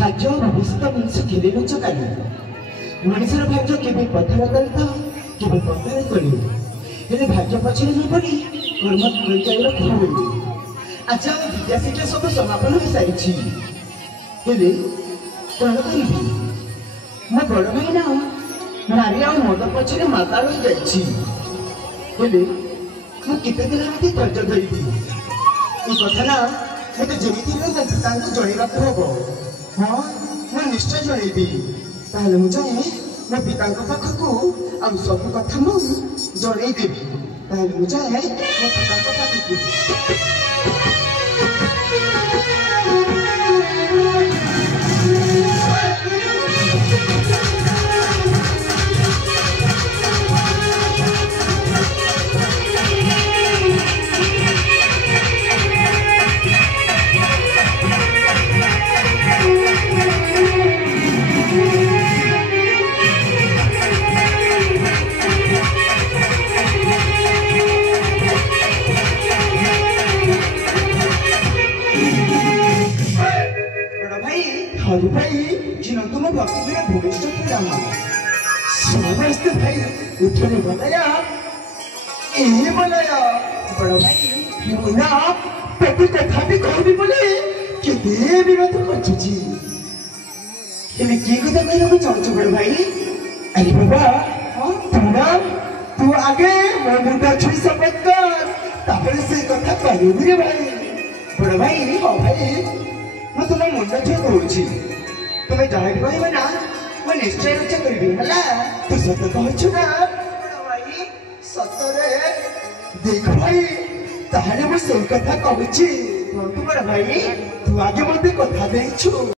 भाग्य भविष्य मनुष्य केवे न चकाली मनुष्यर भाग्य केवे पथर करता केवे पथर करी हेले भाग्य पछरे न पड़ी कर्म कर जाइर खबरली आज हम विद्या शिक्षा सब समापन हो सारी हेले कौन करी मो बड़ भाई ना नारी आ मद पछरे माताल हो जाइछि हेले मु केते दिन एमती धैर्य धरिबी ए कथा ना मते जेमिति न तांको जणेबाक हबो हाँ मैं निश्चय जनइबी ताहले मु जाए मो पिता पाखकू आ सब कथा मु जनइदेवी ताहले मु जाए मो पिता पाखकू हरि भाई जिन तुम भक्ति में भूमिष्ठ रामा समस्त भाई उठने बनाया ये बनाया बड़ा भाई मुना पेटी कथा भी कहबी बोले कि दे विरोध करछी एने की कथा कहलो को चाहछ बड़ा भाई अरे बाबा हां तू आगे मो मुंडा छुई सबत कर तापर से कथा कहबी रे भाई बड़ा भाई हो भाई मैं तुम मुंडा छुई कहूची तुम्हें जहाँ भी कहबे ना मैं निश्चय रक्षा करी हला तू सत कहछु ना भाई सतरे देख भाई ताहले मैं से कथा कहूची तू बड़ा भाई तू आगे मते कथा देछु।